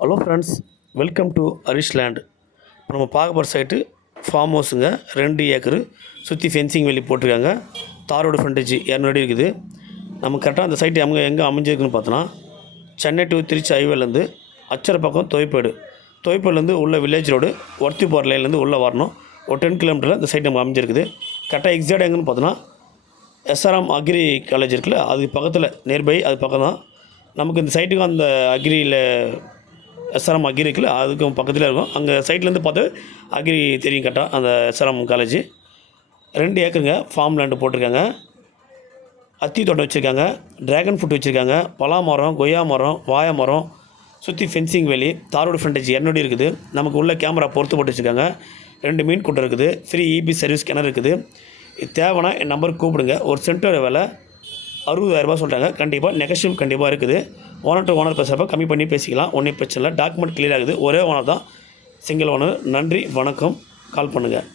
Hello friends, welcome to Harish land. இப்போ நம்ம பார்க்க போகிற சைட்டு ஃபார்ம் ஹவுஸுங்க. 2 ஏக்கரு சுற்றி ஃபென்சிங் வேலி போட்டிருக்காங்க. தாரோடு ஃப்ரண்டேஜ் 200 அடி இருக்குது. நம்ம கரெக்டாக அந்த சைட்டு எங்கே அமைஞ்சிருக்குன்னு பார்த்தோன்னா, சென்னை டு திருச்சி ஹைவேலேருந்து அச்சர பக்கம் தொய்ப்பேடுலேருந்து உள்ள வில்லேஜ் ரோடு ஒர்த்தி போகிற லைன்லேருந்து உள்ளே வரணும். ஒரு 10 கிலோமீட்டரில் இந்த சைட் நம்ம அமைஞ்சிருக்குது. கரெக்டாக எக்ஸாக்ட் எங்கன்னு பார்த்தோன்னா, எஸ்ஆர்எம் அக்ரி காலேஜ் இருக்குல்ல, அதுக்கு பக்கத்தில் நியர்பை அது பக்கம் தான். நமக்கு இந்த சைட்டுக்கும் அந்த அக்ரியில் எஸ்ஆர்எம் அக்ரி இருக்குல்ல, அதுக்கும் பக்கத்தில் இருக்கும். அங்கே சைட்லேருந்து பார்த்து அக்ரி தெரியும் கரெக்டாக, அந்த எஸ்ஆர்எம் காலேஜ். 2 ஏக்கருங்க ஃபார்ம் லேண்டு போட்டிருக்காங்க. அத்தி தோட்டம் வச்சுருக்காங்க, ட்ராகன் ஃப்ரூட் வச்சுருக்காங்க, பலா மரம், கொய்யா மரம், வாழை மரம், சுற்றி ஃபென்சிங் வேலி, தாரோடு ஃப்ரண்டேஜ் 200 இருக்குது. நமக்கு உள்ள கேமரா பொறுத்து போட்டு வச்சுருக்காங்க. 2 மீன் கூட்டம் இருக்குது. ஃப்ரீ இபி சர்வீஸ் கிணறு இருக்குது. இது தேவைன்னா என் நம்பருக்கு கூப்பிடுங்க. ஒரு சென்ட்டோட விலை 60,000 சொல்கிறாங்க. கண்டிப்பாக நெகோஷியபிள் கண்டிப்பாக இருக்குது. ஓனர் டு ஓனர் பேசுகிறப்ப கம்மி பண்ணி பேசிக்கலாம். ஒன்றும் பிரச்சனை இல்லை. டாக்குமெண்ட் கிளியர் ஆகுது. ஒரே ஓனர் தான், சிங்கிள் ஓனர். நன்றி, வணக்கம். கால் பண்ணுங்கள்.